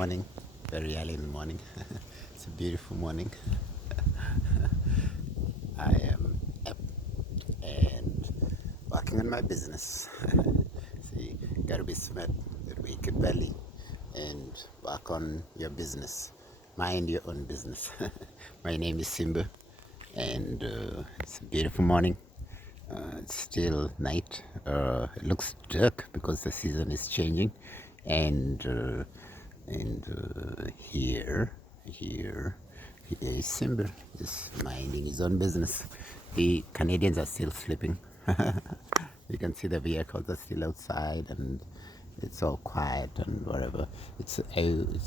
morning, very early in the morning. It's a beautiful morning. I am up and working on my business. See, gotta be smart, gotta wake up early and work on your business. Mind your own business. My name is Simba, and it's a beautiful morning. It's still night. It looks dark because the season is changing, and here is Simba, just minding his own business. The Canadians are still sleeping. You can see the vehicles are still outside, and it's all quiet and whatever. It's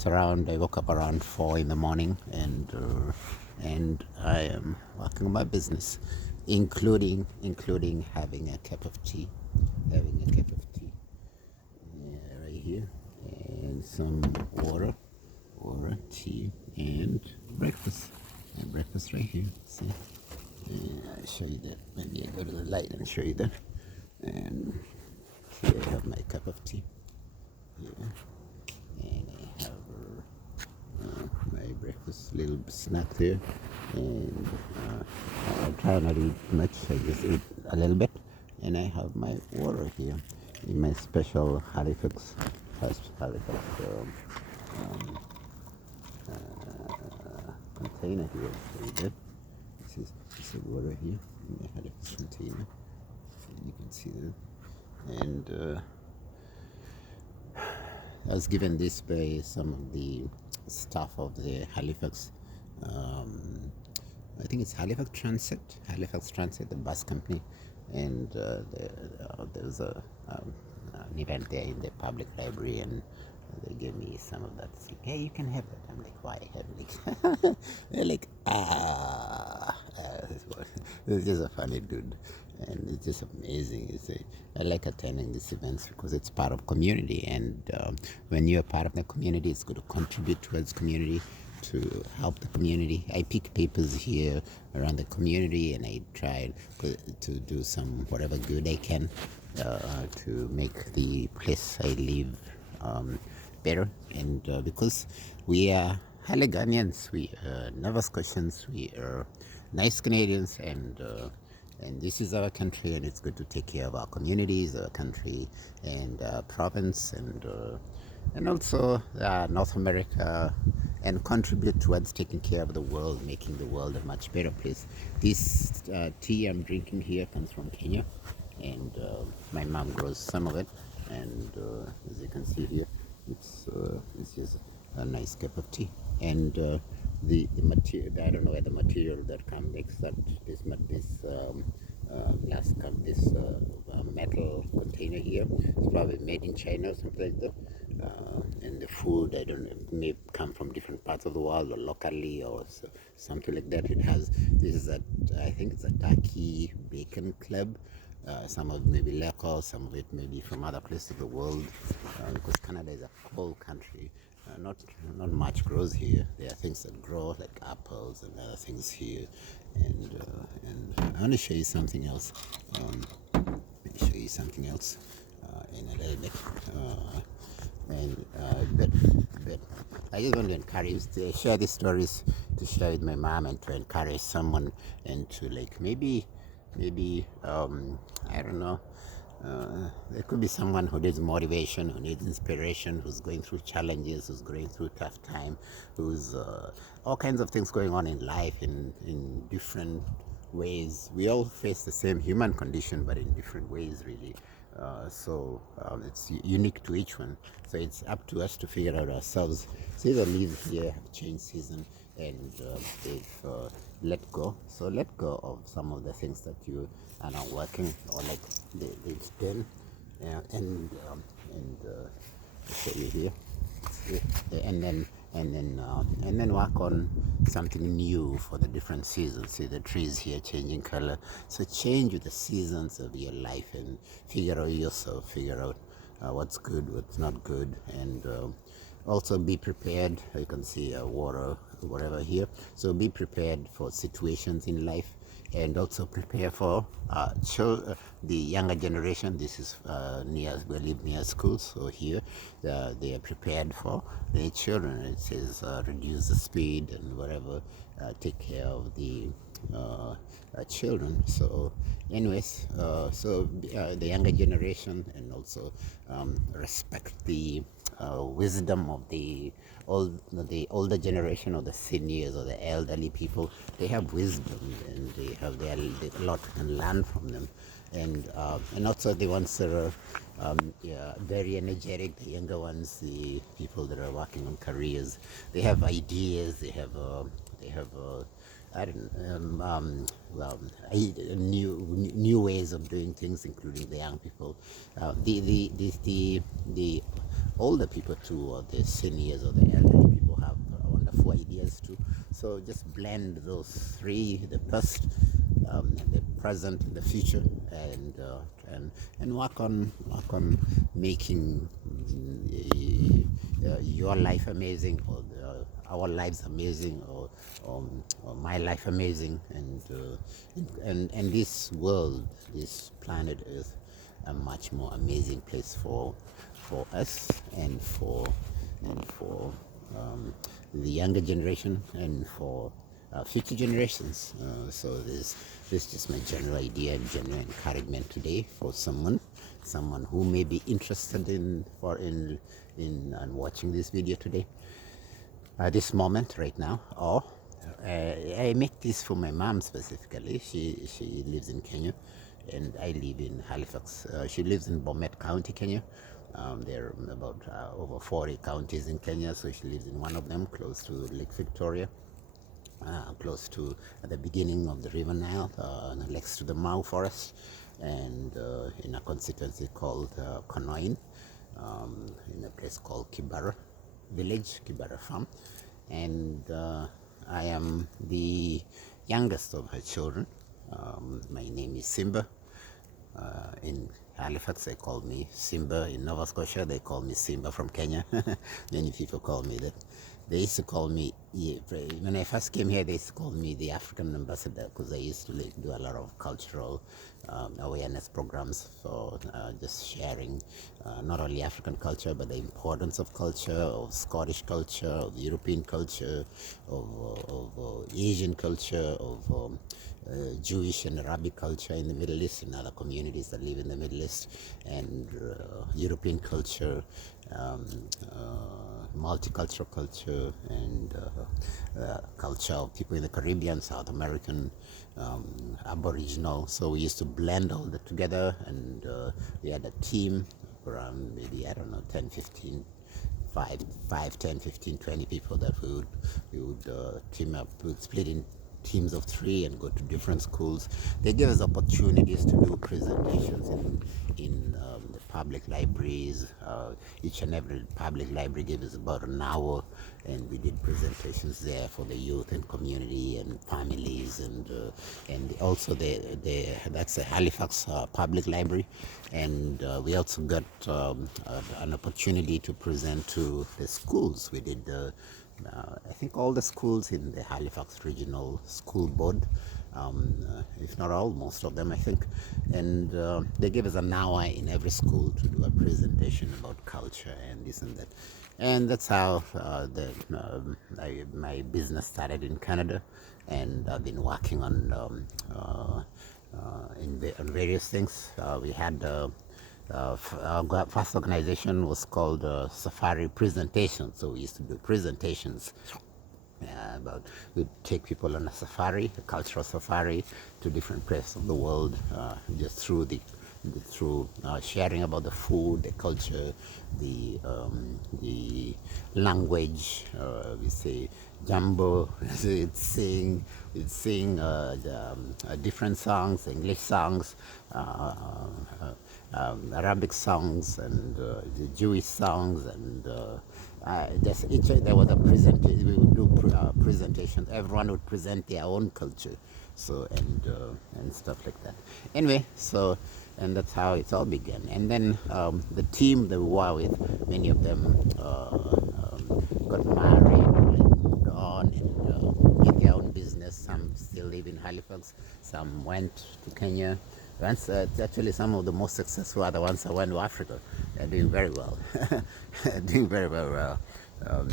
around. I woke up around 4 in the morning, and I am working on my business, including having a cup of tea, yeah, right here, and some water, tea, and breakfast. And breakfast right here. See, I'll show you that. Maybe I go to the light and show you that. And here I have my cup of tea. Here, and I have my breakfast little snack there, and I try not to eat much. I just eat a little bit, and I have my water here in my special Halifax container here. So this is water here in my Halifax container. And you can see that, and I was given this by some of the staff of the Halifax. I think it's Halifax Transit, the bus company, and there was an event there in the public library, and they gave me some of that. It's like, hey, you can have that. I'm like, why? Like, they're like, it's just a funny dude, and it's just amazing. I like attending these events because it's part of community, and when you're part of the community, it's good to contribute towards community, to help the community. I pick papers here around the community, and I try to do some whatever good I can to make the place I live better. And because we are Haligonians, we are Nova Scotians, we are nice Canadians, and this is our country, and it's good to take care of our communities, our country, and province, and also North America, and contribute towards taking care of the world, making the world a much better place. This tea I'm drinking here comes from Kenya, and my mom grows some of it, and as you can see here, it's just a nice cup of tea. And the material, I don't know where the material that makes that glass cup, this metal container here, it's probably made in China or something like that. And the food, I don't know, may come from different parts of the world or locally or something like that. I think it's a turkey bacon club. Some of it may be local, some of it may be from other places of the world, because Canada is a cold country. Not much grows here. There are things that grow like apples and other things here, and I want to show you something else. Let me show you something else in a little bit. But I just want to encourage to share these stories, to share with my mom, and to encourage someone, and to like maybe I don't know. There could be someone who needs motivation, who needs inspiration, who's going through challenges, who's going through tough time, who's all kinds of things going on in life in different ways. We all face the same human condition, but in different ways, really. So it's unique to each one. So it's up to us to figure out ourselves. See, the leaves here have changed season, and they've let go. So let go of some of the things that you are not working, or like they've done, and I'll show you here. And then work on something new for the different seasons. See the trees here changing color. So change with the seasons of your life, and figure out yourself, figure out what's good, what's not good, and also be prepared. You can see water, whatever here. So be prepared for situations in life, and also prepare for the younger generation. This is we live near school, so here they are prepared for the children. It says reduce the speed and whatever, take care of the children. So anyways, the younger generation, and also respect the wisdom of the older generation, or the seniors, or the elderly people. They have wisdom, and they have a lot we can learn from them. And also the ones that are yeah, very energetic, the younger ones, the people that are working on careers, they have ideas, they have I don't well, new ways of doing things, including the young people, the older people too, or the seniors or the elderly people have wonderful ideas too. So just blend those three: the past, the present, and the future, and work on making your life amazing, or our lives amazing, or my life amazing, and this world, this planet Earth, a much more amazing place for us, and for the younger generation, and for future generations. So this is just my general idea and general encouragement today for someone who may be interested in watching this video today, this moment right now. Or I make this for my mom specifically. She lives in Kenya, and I live in Halifax. She lives in Bomet County, Kenya. There are about over 40 counties in Kenya, so she lives in one of them, close to Lake Victoria, close to the beginning of the River Nile, next to the Mau Forest, and in a constituency called Konoin, in a place called Kibara Village, Kibara Farm. And I am the youngest of her children. My name is Simba. In Halifax, they call me Simba. In Nova Scotia, they call me Simba from Kenya. Many people call me that. They used to call me, when I first came here, they used to call me the African ambassador, because I used to do a lot of cultural awareness programs for just sharing not only African culture, but the importance of culture, of Scottish culture, of European culture, of Asian culture, of Jewish and Arabic culture in the Middle East, and other communities that live in the Middle East, and European culture, multicultural culture, and culture of people in the Caribbean, South American, Aboriginal. So we used to blend all that together, and we had a team around maybe, I don't know, 10, 15, 5, 10, 15, 20 people that we would team up. We would split in teams of 3 and go to different schools. They gave us opportunities to do presentations in the public libraries. Each and every public library gave us about an hour, and we did presentations there for the youth and community and families, and also that's the Halifax Public Library, and we also got an opportunity to present to the schools. We did I think all the schools in the Halifax Regional School Board, if not all, most of them, I think. And they gave us an hour in every school to do a presentation about culture and this and that. And that's how my business started in Canada, and I've been working on various things. We had our first organization was called Safari Presentation. So we used to do presentations about, we'd take people on a safari, a cultural safari, to different places of the world, just through sharing about the food, the culture, the language. We say Jambo, we'd sing different songs, English songs, Arabic songs, and the Jewish songs, and there was a presentation. We would do presentations. Everyone would present their own culture, so and stuff like that. Anyway, so, and that's how it all began. And then the team that we were with, many of them got married, moved on, and did their own business. Some still live in Halifax. Some went to Kenya. It's actually some of the most successful are the ones that went to Africa. They're doing very well. Doing very, very well. Um,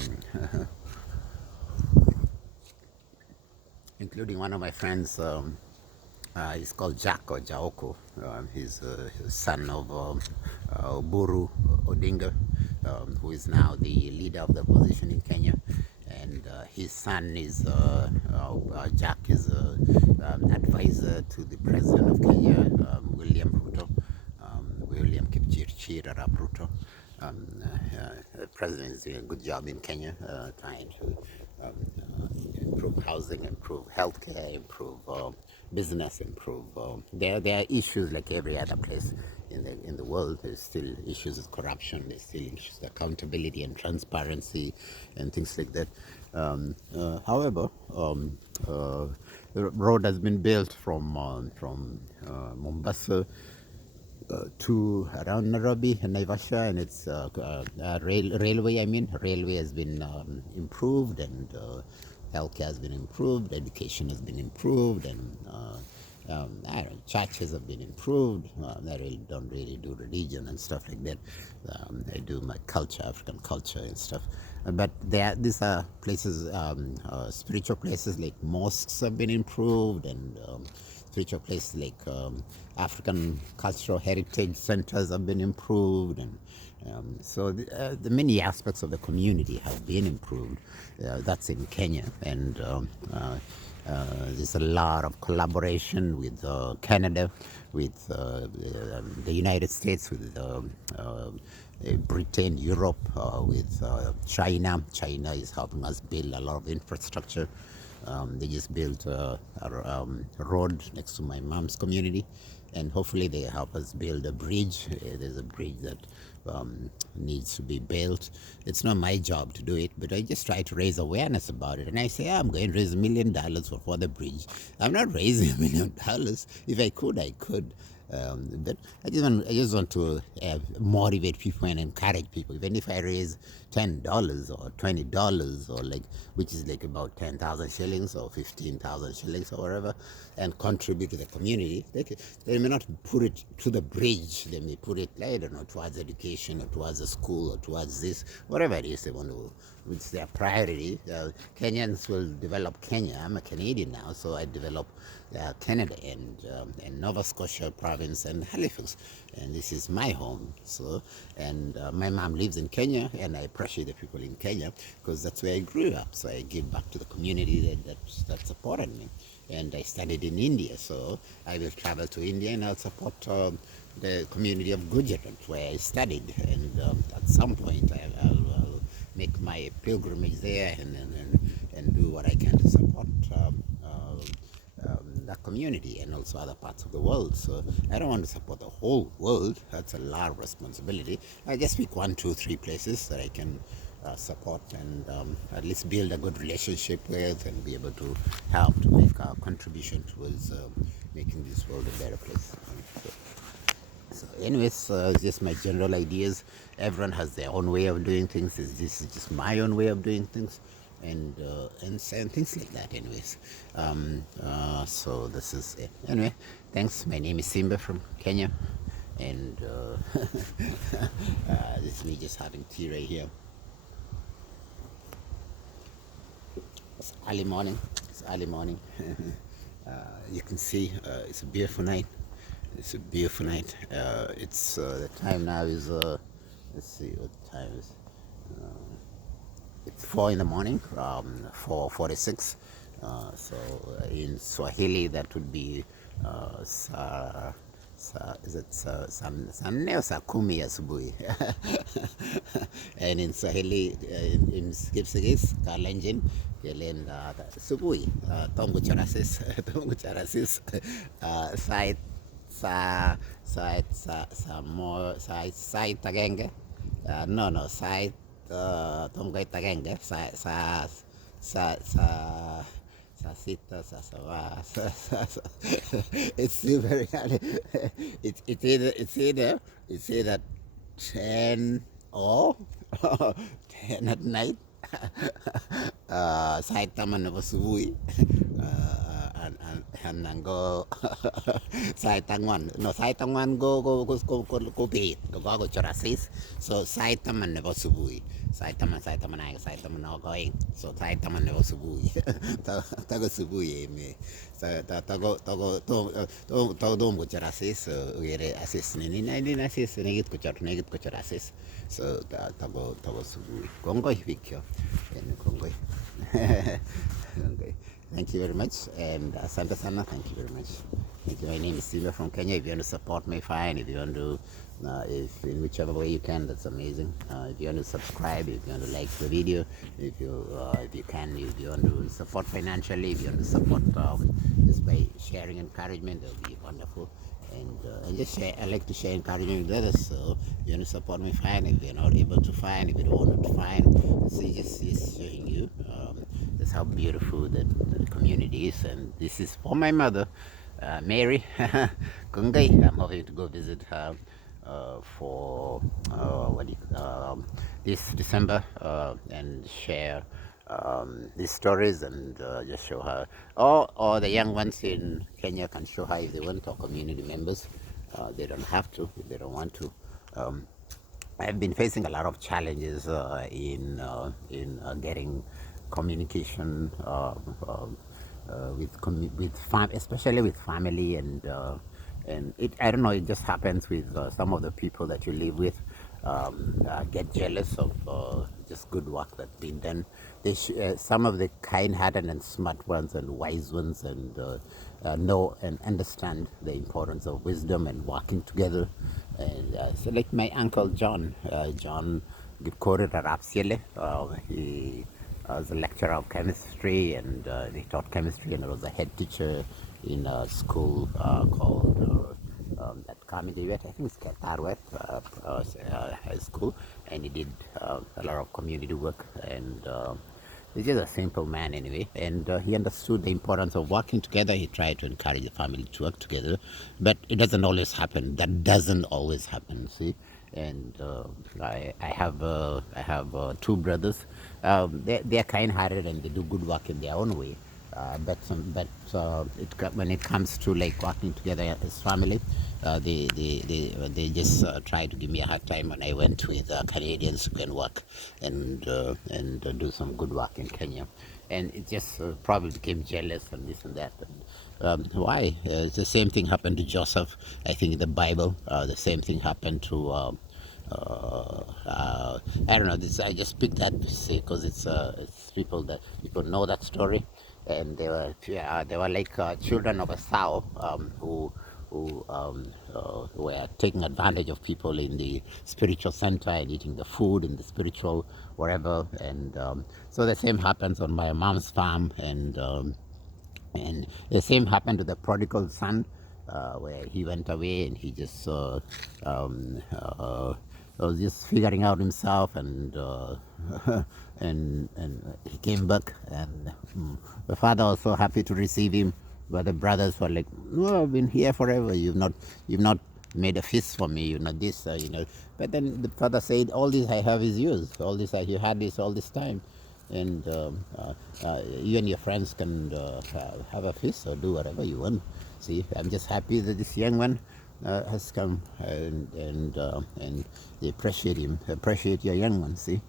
including one of my friends. He's called Jack or Jaoko. He's son of Oburu Odinga, who is now the leader of the opposition in Kenya. And his son is Jack is advisor to the president of Kenya, William Ruto, William Kiprotich Arap Ruto. The president is doing a good job in Kenya, trying to improve housing, improve healthcare, improve business, improve. There are issues like every other place in the world. There's still issues of corruption. There's still issues of accountability and transparency and things like that. However, the road has been built from Mombasa to around Nairobi and Naivasha, and it's railway. I mean, railway has been improved, and healthcare has been improved, education has been improved, and I don't know, churches have been improved. I really don't really do religion and stuff like that. I do my culture, African culture and stuff. But these are places, spiritual places like mosques have been improved, and spiritual places like African cultural heritage centers have been improved, and so the many aspects of the community have been improved. That's in Kenya, and there's a lot of collaboration with Canada, with the United States, with Britain, Europe, with China. China is helping us build a lot of infrastructure. They just built a road next to my mom's community, and hopefully they help us build a bridge. There's a bridge that needs to be built. It's not my job to do it, but I just try to raise awareness about it. And I say, I'm going to raise $1 million for the bridge. I'm not raising $1 million. If I could, I could. But I just want to motivate people and encourage people. Even if I raise $10 or $20 or which is like about 10,000 shillings or 15,000 shillings or whatever, and contribute to the community, they may not put it to the bridge. They may put it, I don't know, towards education or towards a school or towards this, whatever it is they want to. It's their priority. Kenyans will develop Kenya. I'm a Canadian now, so I develop Canada and Nova Scotia province and Halifax, and this is my home. So, and my mom lives in Kenya, and I appreciate the people in Kenya because that's where I grew up. So I give back to the community that supported me. And I studied in India, so I will travel to India and I'll support the community of Gujarat where I studied. And at some point, I'll make my pilgrimage there and do what I can to support that community and also other parts of the world. So I don't want to support the whole world. That's a lot of responsibility. I just pick 1, 2, 3 places that I can support and at least build a good relationship with and be able to help to make a contribution towards making this world a better place. So anyways, just my general ideas. Everyone has their own way of doing things. This is just my own way of doing things, and things like that. Anyways, so this is it. Anyway, thanks. My name is Simba from Kenya, and this is me just having tea right here. It's early morning. You can see it's a beautiful night. It's a beautiful night. It's the time now is let's see what the time is. It's 4 in the morning, 4:46. So in Swahili that would be is it saa nne or saa kumi asubuhi? And in Swahili, in Kipsigis, Kalenjin, kelenda subuhi, tongu charasis, sai tagenge, no, sai tongu tagenge, sasita, it's still very hard. It's either 10 or 10 at night. Sai taman of subuhi, and go side tangwan no side tangwan go beat go chorasis so side taman nebo subui side taman ay side taman no going so side taman nebo subui tago subui me so tago dom go chorasis ugere asis ni asis negit ko chorasis so tago subui kongoy vikyo en kongoy. Okay. Thank you very much. And Santa Sana, thank you very much. Thank you. My name is Simba from Kenya. If you want to support me, fine. If you want to, if in whichever way you can, that's amazing. If you want to subscribe, if you want to like the video, if you can, if you want to support financially, if you want to support just by sharing encouragement, that would be wonderful. And just share. I like to share encouragement with others. So if you want to support me, fine. If you're not able to find, if you don't want to find, so just showing you. That's how beautiful the community is, and this is for my mother, Mary Kungai. I'm hoping to go visit her for this December and share these stories and just show her. Or the young ones in Kenya can show her if they want, or community members. They don't have to if they don't want to. I've been facing a lot of challenges in getting communication especially with family and I don't know, it just happens with some of the people that you live with get jealous of just good work that's been done. Some of the kind-hearted and smart ones and wise ones and know and understand the importance of wisdom and working together. And so like my uncle John Kiprotich Arap, he was a lecturer of chemistry and he taught chemistry and was a head teacher in a school called at Kamidi, I think it's Tarwet High School, and he did a lot of community work and he's just a simple man anyway, and he understood the importance of working together. He tried to encourage the family to work together, but it doesn't always happen. That doesn't always happen, see. And I have two brothers. They're kind-hearted and they do good work in their own way. When it comes to like working together as family, they just try to give me a hard time when I went with Canadians who can work and do some good work in Kenya, and it just probably became jealous and this and that. Why? The same thing happened to Joseph. I think in the Bible, the same thing happened to. I don't know. I just picked that because it's people know that story, and they were like children of a sow who were taking advantage of people in the spiritual center and eating the food in the spiritual wherever, and so the same happens on my mom's farm, and the same happened to the prodigal son, where he went away and he just was just figuring out himself, and and he came back, and the father was so happy to receive him, but the brothers were like, "No, I've been here forever. You've not made a feast for me. You're not this, But then the father said, "All this I have is yours. All this you had this all this time." And you and your friends can have a feast or do whatever you want. See, I'm just happy that this young one has come, and they appreciate him. Appreciate your young one. See,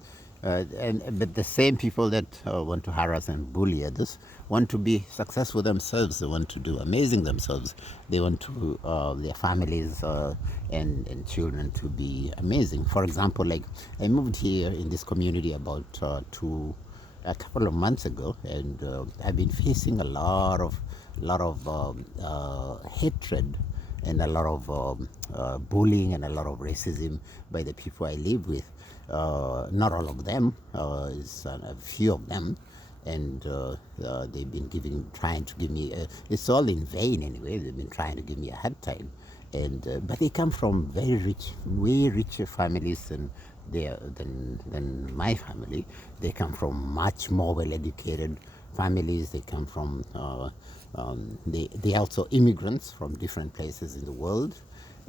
but the same people that want to harass and bully others want to be successful themselves. They want to do amazing themselves. They want to their families and children to be amazing. For example, like I moved here in this community about a couple of months ago, and I've been facing a lot of hatred and a lot of bullying and a lot of racism by the people I live with. Not all of them, it's a few of them, and they've been trying to give me. It's all in vain anyway. They've been trying to give me a hard time, and but they come from very rich, way richer families than my family. They come from much more well-educated families. They come from they also immigrants from different places in the world,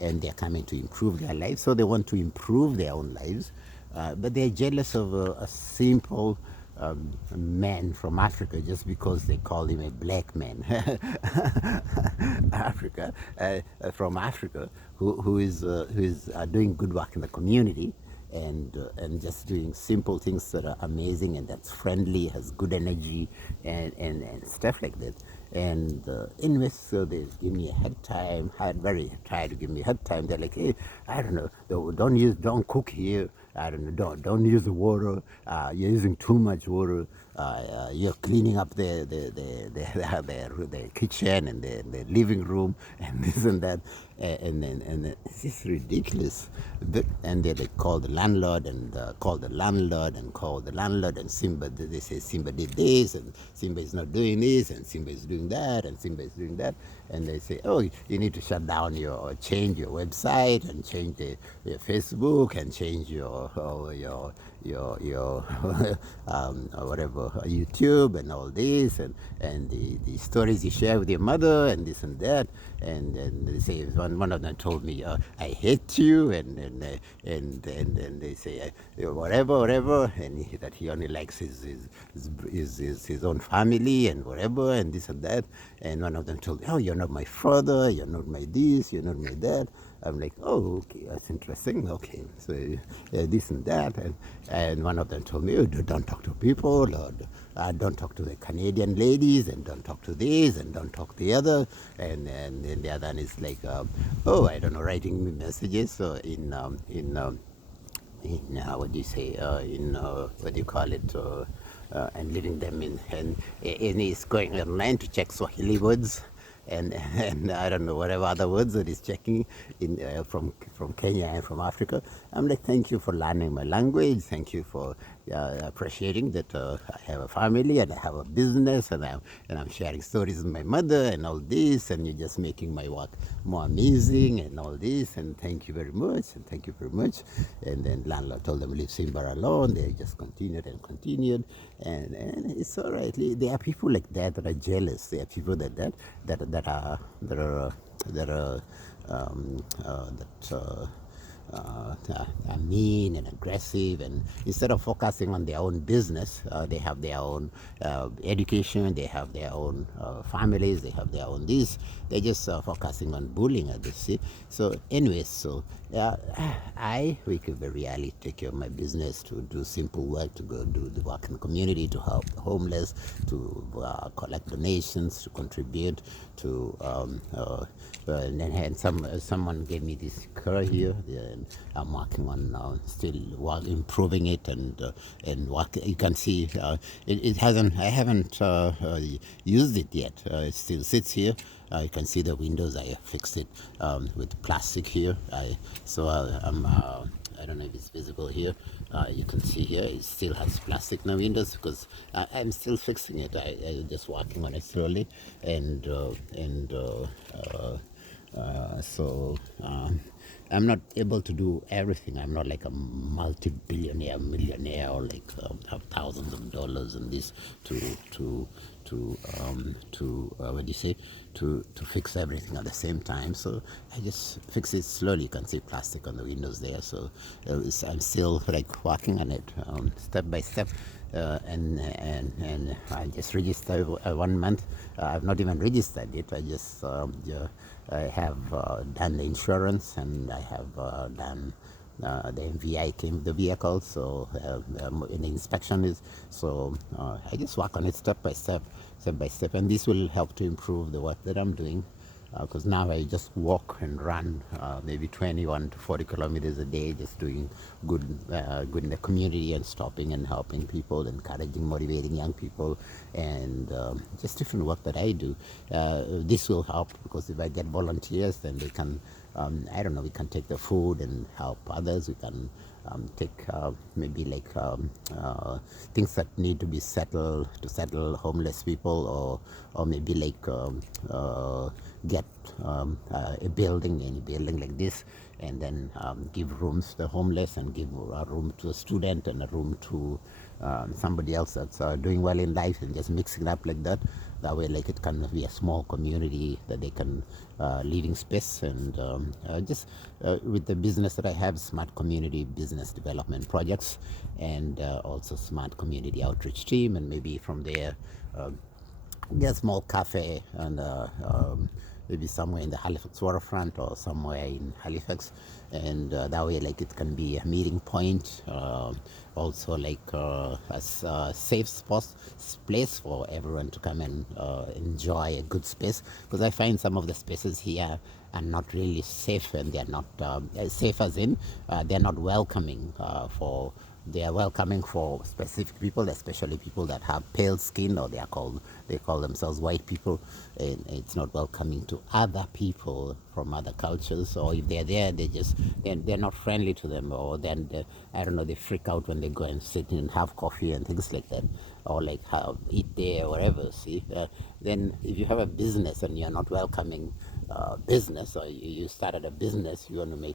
and they're coming to improve their lives. So they want to improve their own lives, but they're jealous of a simple man from Africa just because they call him a black man. Africa, from Africa, who is doing good work in the community, and just doing simple things that are amazing and that's friendly, has good energy, and stuff like that. And anyways, so they give me a hard time. Had very tried to give me a hard time. They're like, hey, I don't know, don't cook here. I don't know, don't use the water. You're using too much water. You're cleaning up the kitchen and the living room and this and that, and it's just ridiculous. And they call the landlord and call the landlord and call the landlord, and Simba, they say Simba did this and Simba is not doing this and Simba is doing that and Simba is doing that, and they say, oh, you need to shut down change your website and change your Facebook and change your whatever, YouTube and all this, and the stories you share with your mother and this and that, and they say one of them told me, I hate you, and they say whatever, and that he only likes his own family and whatever and this and that, and one of them told me, oh, you're not my father, you're not my this, you're not my that. I'm like, oh, okay, that's interesting. Okay, so this and that, and one of them told me, oh, don't talk to people, or don't talk to the Canadian ladies, and don't talk to this, and don't talk to the other, and then the other one is like, oh, I don't know, writing me messages in what do you say, in what do you call it, and leaving them in, and he's going online to check Swahili words, and I don't know whatever other words that he's checking in from Kenya and from Africa. I'm like, thank you for learning my language. Thank you for appreciating that I have a family and I have a business, and I'm sharing stories with my mother and all this, and you're just making my work more amazing and all this, and thank you very much, and thank you very much. And then landlord told them leave Simba alone. They just continued and continued, and it's all right. There are people like that that are jealous. There are people that are mean and aggressive, and instead of focusing on their own business, they have their own education, they have their own families, they have their own this. They're just focusing on bullying others. See? So, anyways, so we could very rarely take care of my business, to do simple work, to go do the work in the community, to help the homeless, to collect donations, to contribute to. And someone gave me this car here, and I'm working on still improving it, and work. You can see it hasn't. I haven't used it yet. It still sits here. You can see the windows. I fixed it with plastic here. I don't know if it's visible here. You can see here it still has plastic in the windows because I'm still fixing it. I'm just working on it slowly, so I'm not able to do everything. I'm not like a multi-billionaire, millionaire, or like have thousands of dollars in this to what do you say, to fix everything at the same time. So I just fix it slowly. You can see plastic on the windows there. So I'm still like working on it step by step. And I just registered 1 month. I've not even registered it. I just I have done the insurance, and I have done the MVI came with the vehicle. So in the inspection is so I just work on it step by step, and this will help to improve the work that I'm doing. Because now I just walk and run maybe 21 to 40 kilometers a day, just doing good in the community, and stopping and helping people, encouraging, motivating young people, and just different work that I do. This will help, because if I get volunteers, then they can, I don't know, we can take the food and help others. We can take maybe like things that need to be settled, to settle homeless people, or maybe like get a building, any building like this, and then give rooms to the homeless, and give a room to a student, and a room to somebody else that's doing well in life, and just mixing it up like that. That way, like, it can be a small community that they can living space. And just with the business that I have, smart community business development projects, and also smart community outreach team, and maybe from there get a small cafe, and maybe somewhere in the Halifax waterfront or somewhere in Halifax. And that way, like, it can be a meeting point, also like a safe spot, place for everyone to come and enjoy a good space, because I find some of the spaces here are not really safe, and they're not safe as in they're not welcoming for they are welcoming for specific people, especially people that have pale skin, or they call themselves white people, and it's not welcoming to other people from other cultures. Or if they're there, they're not friendly to them, or then I don't know, they freak out when they go and sit and have coffee and things like that, or like eat there or whatever. See, then if you have a business and you're not welcoming business, or you started a business, you want to make